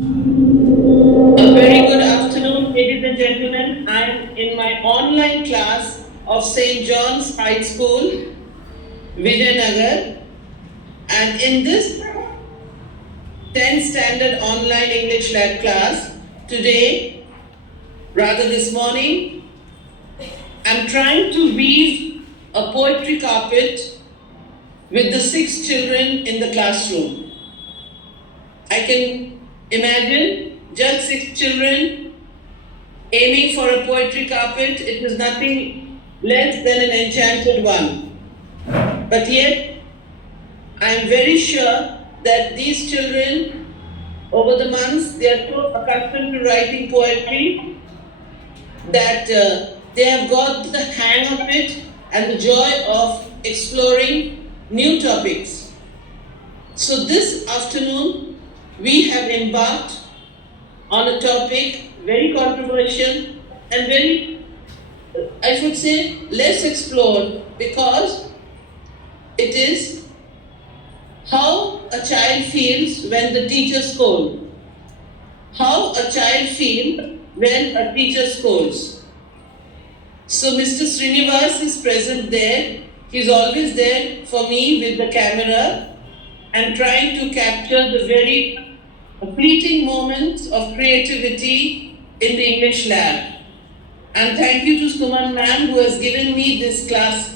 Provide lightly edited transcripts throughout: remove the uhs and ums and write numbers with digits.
A very good afternoon, ladies and gentlemen. I am in my online class of St. John's High School, Vijayanagar, and in this 10th standard online English lab class, today, rather this morning, I'm trying to weave a poetry carpet with the 6 children in the classroom. I can imagine just 6 children aiming for a poetry carpet. It is nothing less than an enchanted one. But yet, I am very sure that these children, over the months, they are so accustomed to writing poetry that they have got the hang of it and the joy of exploring new topics. So this afternoon, we have embarked on a topic very controversial and very, I should say, less explored, because it is how a child feels when the teacher scolds. How a child feels when a teacher scolds. So Mr. Srinivas is present there. He's always there for me with the camera and trying to capture the very fleeting moments of creativity in the English lab. And thank you to Suman ma'am, who has given me this class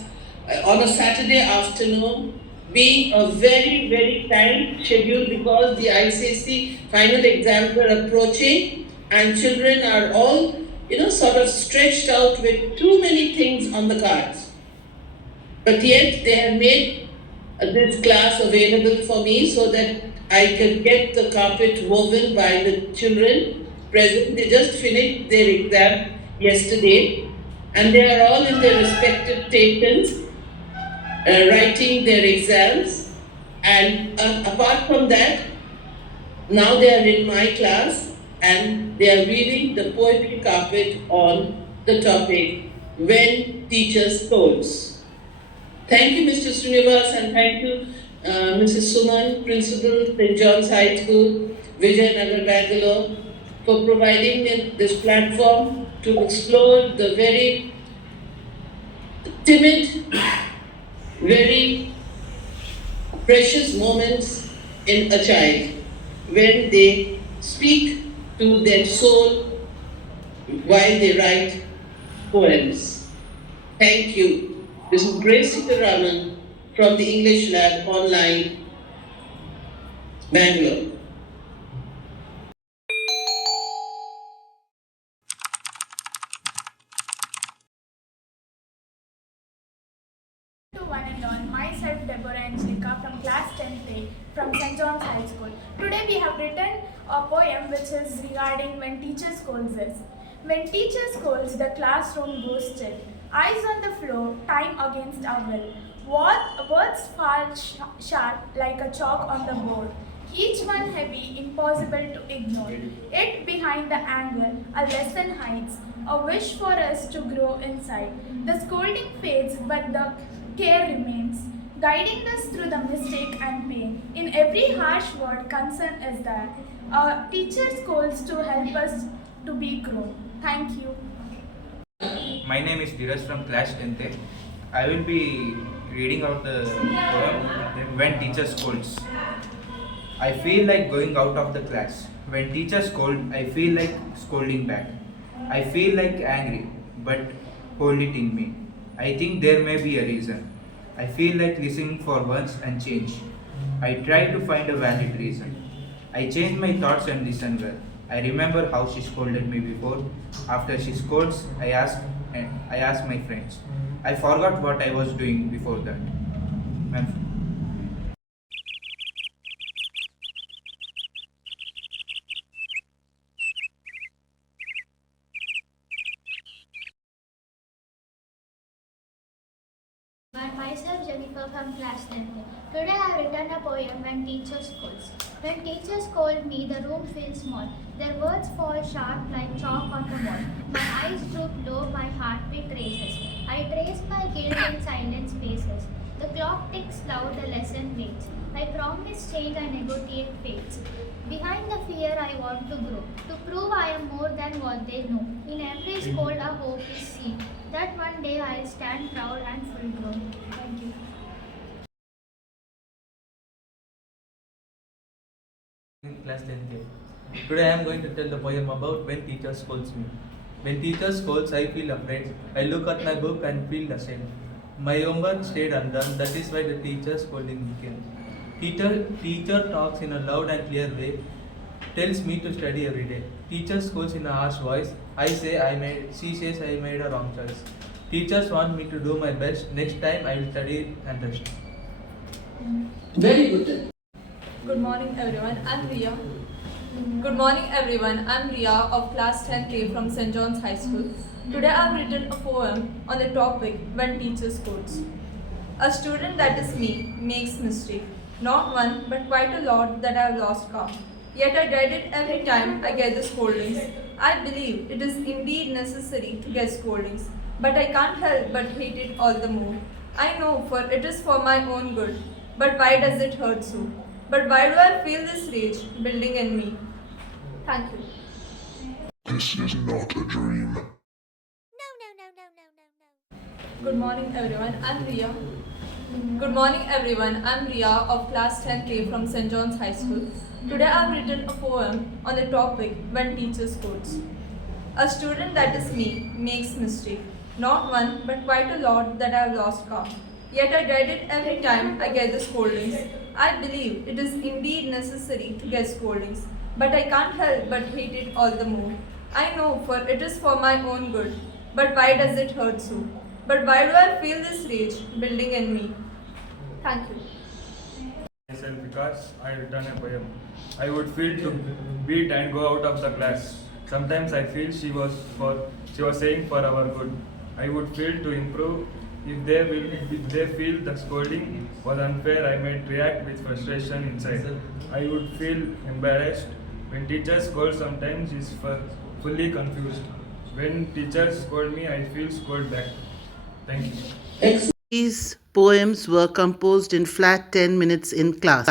on a Saturday afternoon, being a very, very tight schedule because the ICSE final exams are approaching and children are all, sort of stretched out with too many things on the cards. But yet they have made this class available for me so that I can get the carpet woven by the children present. They just finished their exam yesterday and they are all in their respective stations writing their exams. And apart from that, now they are in my class and they are weaving the poetry carpet on the topic When Teacher Scolds. Thank you, Mr. Srinivas, and thank you, Mrs. Suman, Principal, St. John's High School, Vijayanagar, Bangalore, for providing me this platform to explore the very timid, very precious moments in a child when they speak to their soul while they write poems. Thank you. This is Grace Sitaraman from the English Lab Online, Bangalore. To one and all, myself Deborah Angelika from class 10th from St. John's High School. Today we have written a poem which is regarding when teacher scolds us. When teacher scolds, the classroom goes still. Eyes on the floor, time against our will. Words fall sharp like a chalk on the board. Each one heavy, impossible to ignore. Yet behind the anger, a lesson hides, a wish for us to grow inside. The scolding fades, but the care remains, guiding us through the mistake and pain. In every harsh word, concern is there. Our teacher scolds to help us to be grown. Thank you. My name is Dheeraj from class 10th. I will be reading out the poem When Teacher Scolds. I feel like going out of the class. When teacher scold, I feel like scolding back. I feel like angry, but hold it in me. I think there may be a reason. I feel like listening for once and change. I try to find a valid reason. I change my thoughts and listen well. I remember how she scolded me before. After she scolds, I ask my friends. I forgot what I was doing before that. Ma'am. Myself Jennifer from class 10th. Today I have written a poem When Teacher Scolds. When teachers scold me, the room feels small. Their words fall sharp like chalk on the wall. My eyes droop low, my heartbeat races. I trace my guilt in silent spaces. The clock ticks loud, the lesson waits. I promise change, I negotiate fates. Behind the fear, I want to grow. To prove I am more than what they know. In every scold, a hope is seen. That one day I'll stand proud and full grown. Thank you. In class 10th. Today I am going to tell the poem about when teacher scolds me. When teacher scolds, I feel afraid. I look at my book and feel ashamed. My homework stayed undone. That is why the teacher scolding me came. Teacher talks in a loud and clear way. Tells me to study every day. Teacher scolds in a harsh voice. She says I made a wrong choice. Teachers want me to do my best. Next time I will study and rest. Very good. Good morning everyone, I'm Ria. Good morning everyone, I'm Ria of class 10K from St. John's High School. Today I've written a poem on the topic when teacher scolds. A student that is me makes mistake, not one but quite a lot that I've lost count. Yet I dread it every time I get the scoldings. I believe it is indeed necessary to get scoldings, but I can't help but hate it all the more. I know for it is for my own good, but why does it hurt so? But why do I feel this rage building in me? Thank you. This is not a dream. Good morning everyone, I'm Ria. Good morning everyone, I'm Ria of class 10K from St. John's High School. Today I've written a poem on the topic when teacher scolds. A student that is me makes mistake, not one but quite a lot that I've lost count. Yet I dread it every time I get the scoldings. I believe it is indeed necessary to get scoldings, but I can't help but hate it all the more. I know for it is for my own good, but why does it hurt so? But why do I feel this rage building in me? Thank you. Myself because I written a poem. I would feel to beat and go out of the class. Sometimes I feel she was saying for our good. I would feel to improve. If they feel the scolding was unfair, I might react with frustration inside. I would feel embarrassed. When teachers scold, sometimes is fully confused. When teachers scold me, I feel scolded back. Thank you. These poems were composed in flat 10 minutes in class.